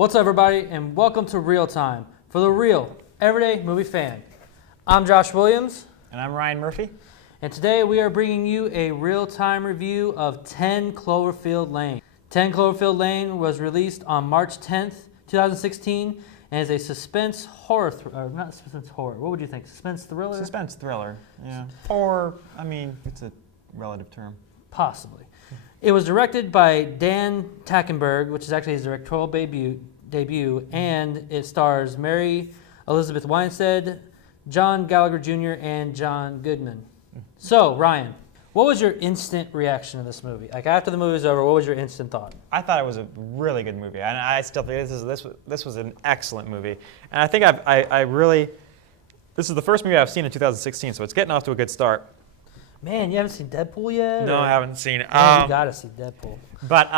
What's up, everybody, and welcome to ReelTime for the real, everyday movie fan. I'm Josh Williams. And I'm Ryan Murphy. And today we are bringing you a real-time review of 10 Cloverfield Lane. 10 Cloverfield Lane was released on March 10th, 2016, and is a suspense horror, not suspense horror, what would you think? Suspense thriller? Suspense thriller, yeah. Or, I mean, it's a relative term. Possibly. It was directed by Dan Trachtenberg, which is actually his directorial debut, and it stars Mary Elizabeth Winstead, John Gallagher Jr., and John Goodman. So, Ryan, what was your instant reaction to this movie? Like, after the movie was over, what was your instant thought? I thought it was a really good movie, and I still think this was an excellent movie. And I think this is the first movie I've seen in 2016, so it's getting off to a good start. Man, you haven't seen Deadpool yet? No, I haven't seen it. Man, you gotta see Deadpool. But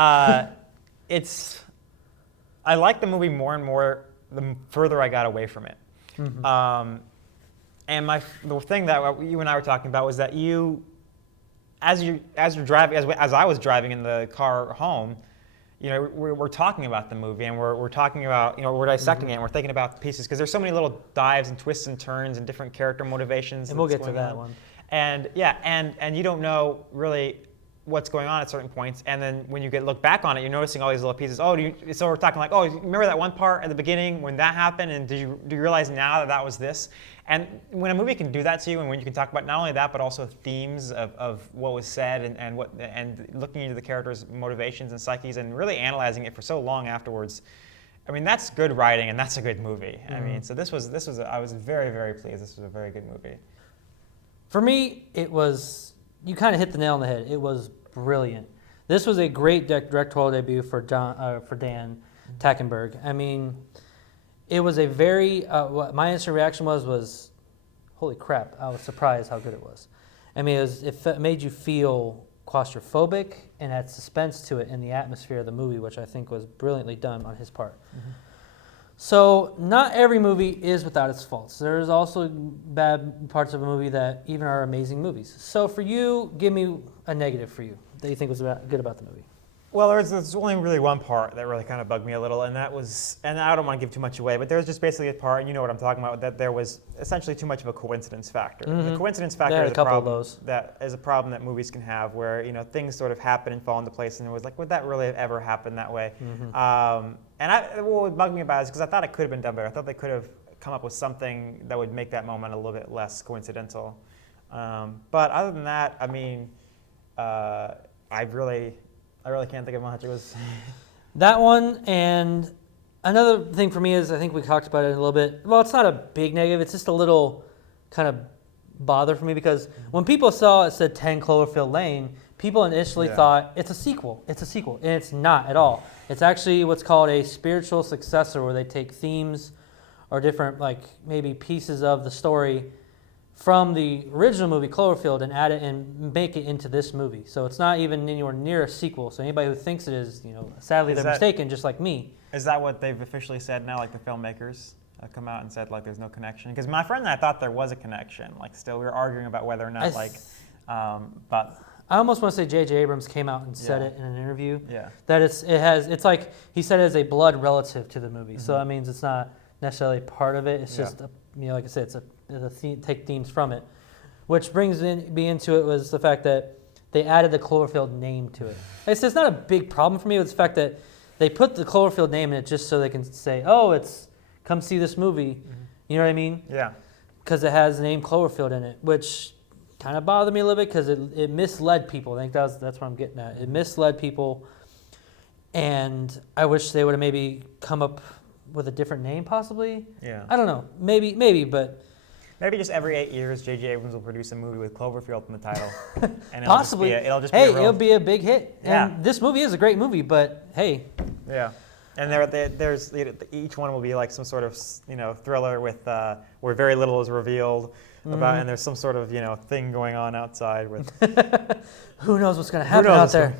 I like the movie more and more the further I got away from it. Mm-hmm. And the thing that you and I were talking about was that as you're driving, as I was driving in the car home, you know, we're talking about the movie, and we're talking about, you know, we're dissecting it, and we're thinking about the pieces, because there's so many little dives and twists and turns and different character motivations. And we'll get to that one. And yeah, and you don't know really what's going on at certain points, and then when you look back on it, you're noticing all these little pieces. So we're talking like, remember that one part at the beginning when that happened, and do you realize now that was this? And when a movie can do that to you, and when you can talk about not only that but also themes of what was said and looking into the characters' motivations and psyches and really analyzing it for so long afterwards, I mean, that's good writing, and that's a good movie. Mm-hmm. I mean, so I was very, very pleased. This was a very good movie. For me, you kind of hit the nail on the head. It was brilliant. This was a great directorial debut for Dan Trachtenberg. I mean, it was a very, what my instant reaction was, holy crap, I was surprised how good it was. I mean, it made you feel claustrophobic and had suspense to it in the atmosphere of the movie, which I think was brilliantly done on his part. Mm-hmm. So, not every movie is without its faults. There's also bad parts of a movie that even are amazing movies. So, for you, give me a negative for you that you think was good about the movie. Well, there's only really one part that really kind of bugged me a little, and that was, and I don't want to give too much away, but there was just basically a part, and you know what I'm talking about, that there was essentially too much of a coincidence factor. Mm-hmm. The coincidence factor is a problem that movies can have, where, you know, things sort of happen and fall into place, and it was like, would that really have ever happened that way? Mm-hmm. What bugged me about it is because I thought it could have been done better. I thought they could have come up with something that would make that moment a little bit less coincidental. But other than that, I mean, I really can't think of much. It was that one, and another thing for me is, I think we talked about it a little bit. Well, it's not a big negative. It's just a little kind of bother for me, because when people saw it said 10 Cloverfield Lane, people initially thought it's a sequel. It's a sequel, and it's not at all. It's actually what's called a spiritual successor, where they take themes or different, like, maybe pieces of the story from the original movie Cloverfield and add it and make it into this movie. So it's not even anywhere near a sequel. So anybody who thinks it is, you know, sadly they're mistaken, just like me. Is that what they've officially said now, like the filmmakers come out and said, like, there's no connection? Because my friend and I thought there was a connection. Like, still, we were arguing about whether or not, but I almost want to say J.J. Abrams came out and said it in an interview. Yeah. That it's like he said it as a blood relative to the movie. Mm-hmm. So that means it's not necessarily part of it. It's just like I said, it's a take themes from it. Which brings me into it was the fact that they added the Cloverfield name to it. It's not a big problem for me with the fact that they put the Cloverfield name in it just so they can say, it's come see this movie. Mm-hmm. You know what I mean? Yeah. Because it has the name Cloverfield in it, which kind of bothered me a little bit, because it misled people. I think that's what I'm getting at. It misled people, and I wish they would have maybe come up with a different name, possibly. Yeah. I don't know. Maybe, but maybe just every 8 years, J.J. Abrams will produce a movie with Cloverfield in the title. And possibly. It'll be a big hit. Yeah. And this movie is a great movie, but hey. Yeah. And there's each one will be like some sort of, you know, thriller with where very little is revealed about, and there's some sort of, you know, thing going on outside with. Who knows what's going to happen out there?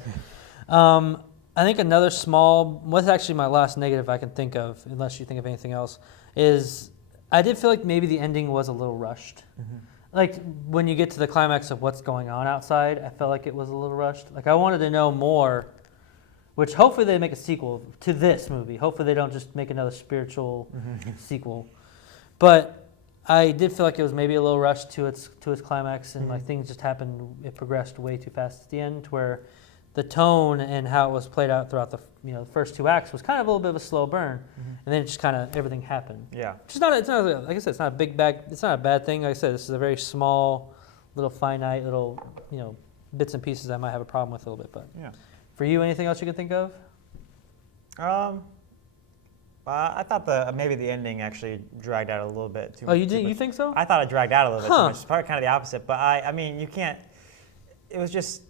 I think another what's actually my last negative I can think of, unless you think of anything else, is I did feel like maybe the ending was a little rushed. Mm-hmm. Like, when you get to the climax of what's going on outside, I felt like it was a little rushed. Like, I wanted to know more which hopefully they make a sequel to this movie. Hopefully they don't just make another spiritual sequel. But I did feel like it was maybe a little rushed to its climax, and like things just happened. It progressed way too fast at the end, where the tone and how it was played out throughout the first 2 acts was kind of a little bit of a slow burn, and then just kind of everything happened. Yeah, it's not like I said, it's not a big bag. It's not a bad thing. Like I said, this is a very small, little finite little bits and pieces I might have a problem with a little bit. But yeah, for you, anything else you can think of? I thought maybe the ending actually dragged out a little bit too much. Oh, you did? You think so? I thought it dragged out a little bit too much. It's probably kind of the opposite. But I mean, you can't. It was just.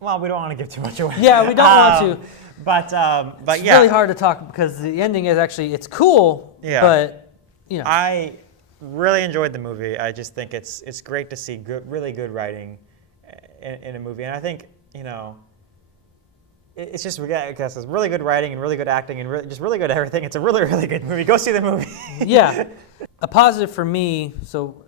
Well, we don't want to give too much away. Yeah, we don't want to. But it's yeah, really hard to talk because the ending is actually it's cool. Yeah. But I really enjoyed the movie. I just think it's great to see really good writing in a movie, and I think it's just because it's really good writing and really good acting and just really good everything. It's a really, really good movie. Go see the movie. Yeah. A positive for me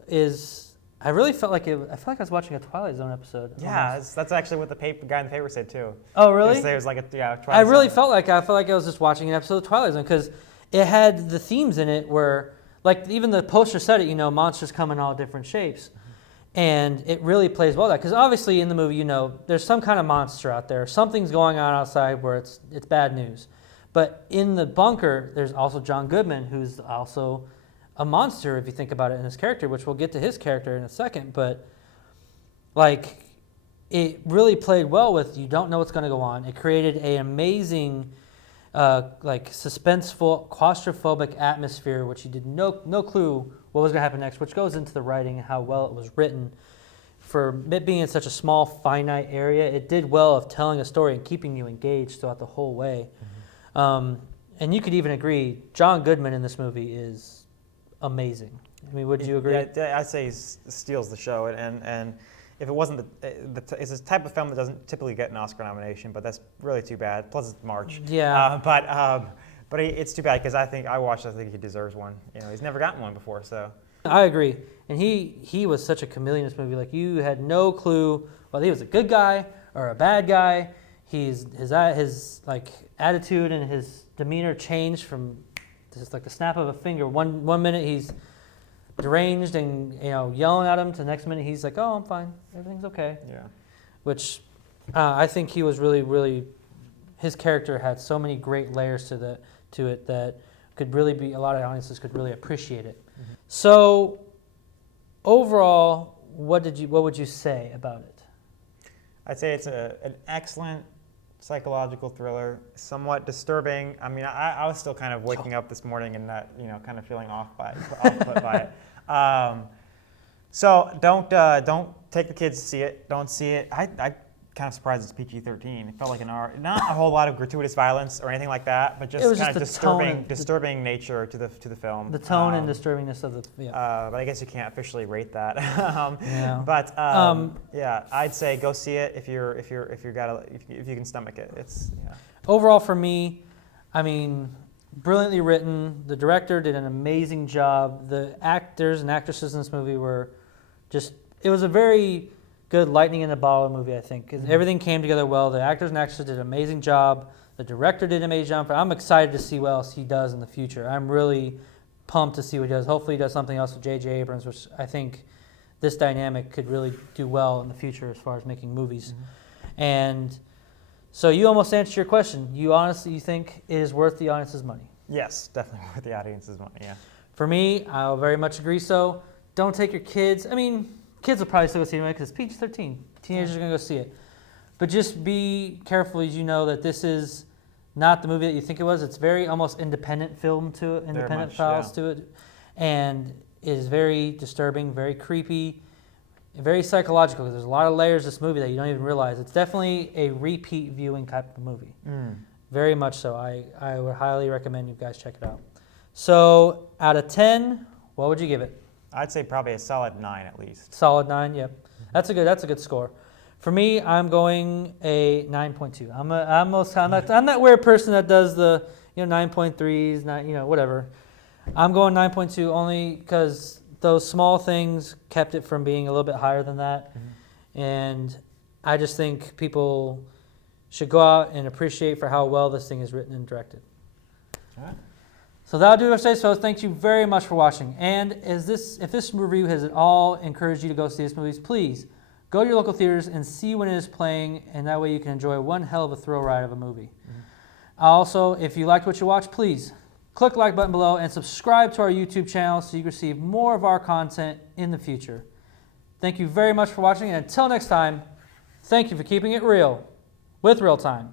is I really felt like I was watching a Twilight Zone episode. Yeah, that's actually what the guy in the paper said too. Oh, really? It was like a Twilight I really Zone. felt like I was just watching an episode of Twilight Zone because it had the themes in it where, like, even the poster said it, monsters come in all different shapes. And it really plays well that because obviously in the movie, there's some kind of monster out there. Something's going on outside where it's bad news. But in the bunker, there's also John Goodman, who's also a monster if you think about it in his character, which we'll get to his character in a second. But like, it really played well with you don't know what's going to go on. It created an amazing, suspenseful, claustrophobic atmosphere, which you did no clue what was going to happen next, which goes into the writing and how well it was written. For it being in such a small, finite area, it did well of telling a story and keeping you engaged throughout the whole way. And you could even agree, John Goodman in this movie is amazing. I mean, would you agree? Yeah, I'd say he steals the show, and if it wasn't it's a type of film that doesn't typically get an Oscar nomination, but that's really too bad. Plus, it's March. Yeah. But it's too bad because I think he deserves one. He's never gotten one before, so. I agree, and he was such a chameleon in this movie. Like, you had no clue whether he was a good guy or a bad guy. His attitude and his demeanor changed from just like the snap of a finger. One minute he's deranged and yelling at him, to the next minute he's like, "Oh, I'm fine, everything's okay." Yeah. Which I think he was really, really. His character had so many great layers to it that could really be, a lot of audiences could really appreciate it. Mm-hmm. So overall, what would you say about it? I'd say it's an excellent psychological thriller, somewhat disturbing. I mean, I was still kind of waking up this morning and not, kind of feeling off put by it. So don't take the kids to see it. Don't see it. I kind of surprised it's PG-13. It felt like an R. Not a whole lot of gratuitous violence or anything like that, but just kind of disturbing nature to the film. The tone and disturbingness of the. Yeah. But I guess you can't officially rate that. Yeah. But yeah, I'd say go see it if you can stomach it. It's yeah. Overall, for me, I mean, brilliantly written. The director did an amazing job. The actors and actresses in this movie were just. It was a very good lightning in a bottle movie, I think, because everything came together well. The actors and actresses did an amazing job. The director did an amazing job. I'm excited to see what else he does in the future. I'm really pumped to see what he does. Hopefully he does something else with J.J. Abrams, which I think this dynamic could really do well in the future as far as making movies. Mm-hmm. And so you almost answered your question. You think it is worth the audience's money? Yes, definitely worth the audience's money, yeah. For me, I'll very much agree so. Don't take your kids. I mean, kids will probably still go see it anyway because it's PG-13. Teenagers are going to go see it. But just be careful as you know that this is not the movie that you think it was. It's very almost independent film to it, independent files to it. And it is very disturbing, very creepy, very psychological because there's a lot of layers to this movie that you don't even realize. It's definitely a repeat viewing type of movie. Very much so. I would highly recommend you guys check it out. So out of 10, what would you give it? I'd say probably a solid 9 at least. Solid 9, yep. That's a good score. For me, I'm going a 9.2. I'm that weird person that does the 9.3s, whatever. I'm going 9.2 only because those small things kept it from being a little bit higher than that. Mm-hmm. And I just think people should go out and appreciate for how well this thing is written and directed. All right. So that'll do it for today. So thank you very much for watching. And if this review has at all encouraged you to go see this movie, please go to your local theaters and see when it is playing, and that way you can enjoy one hell of a thrill ride of a movie. Also, if you liked what you watched, please click the like button below and subscribe to our YouTube channel so you can receive more of our content in the future. Thank you very much for watching, and until next time, thank you for keeping it real with ReelTime.